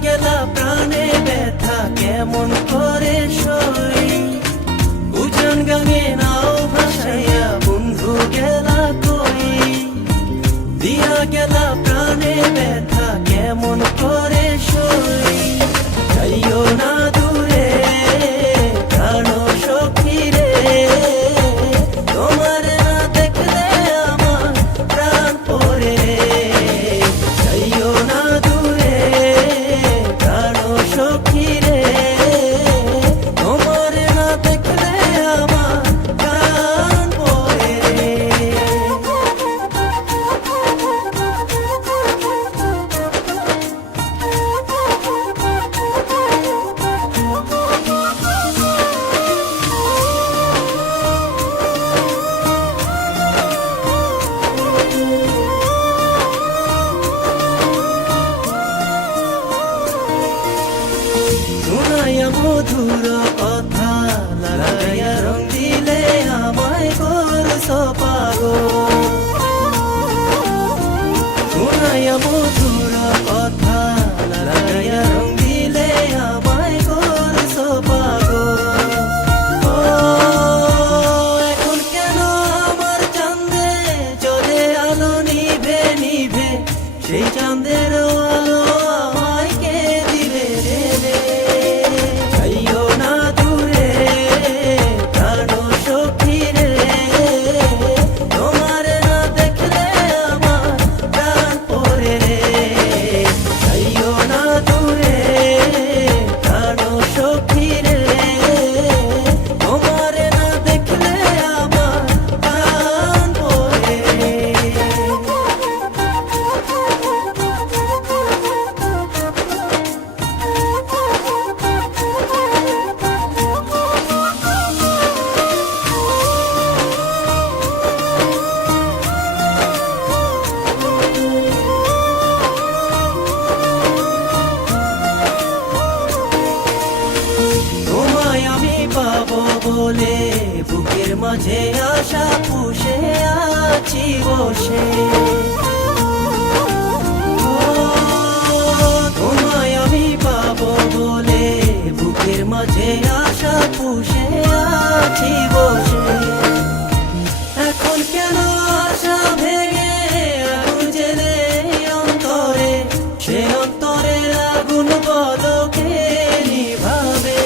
গেলা প্রাণে ব্যথা কেমন করে সই, উজান গাঙে নাও ভাসাইয়া বন্ধু গেলা কই। দিয়া গেলা প্রাণে ব্যথা কেমন করে সই, যাইও না দূরে প্রাণ সখী রে, তোমার না দেখলে আমার প্রাণ পড়ে। যাইও না দূরে প্রাণ সখী রে, তোমার না দেখলে আমার প্রাণ পড়ে। শোনাইয়া মধুর কথা লাগাইয়া রং দিলে আমায় করছ পাগল। শোনাইয়া মধুর কথা লাগাইয়া রং দিলে আমায় করছ পাগল। ও এখন কেন আমার চাঁদে জ্বলে আলো নিভে নিভে, সেই চাঁদের আলো আমায় কে দিবে রে। যাইও না দূরে প্রাণ সখী রে, তোমার না দেখলে আমার প্রাণ পড়ে রে। যাইও না দূরে প্রাণ সখী রে, তোমার না দেখলে আমার প্রাণ পড়ে। তোমায় আমি পাবো বলে বুকের মাঝে আশা পুষে আছি বসে। ও, তোমায় আমি পাবো বলে বুকের মাঝে আশা পুষে আছি বসে। এখন কেন আশা ভেঙে আগুন জেলে অন্তরে, সে অন্তরে আগুন বলকে নিভাবে।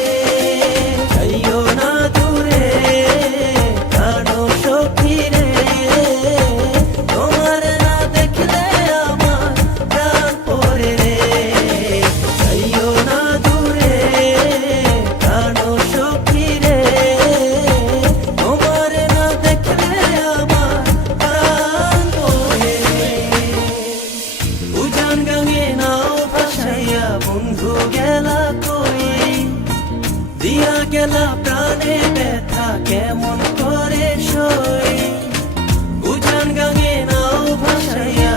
যাইও না দূরে প্রাণ সখী রে, তোমার না দেখলে আমার প্রাণ পড়ে রে। যাইও না দূরে প্রাণ সখী রে, তোমার না দেখলে আমার প্রাণ পড়ে। উজান গাঙে নাও ভাসাইয়া বন্ধু গেলা কই, দিয়া গেলা প্রাণে ব্যথা কেমন করে সই, উজান গাঙে নাও ভাসাইয়া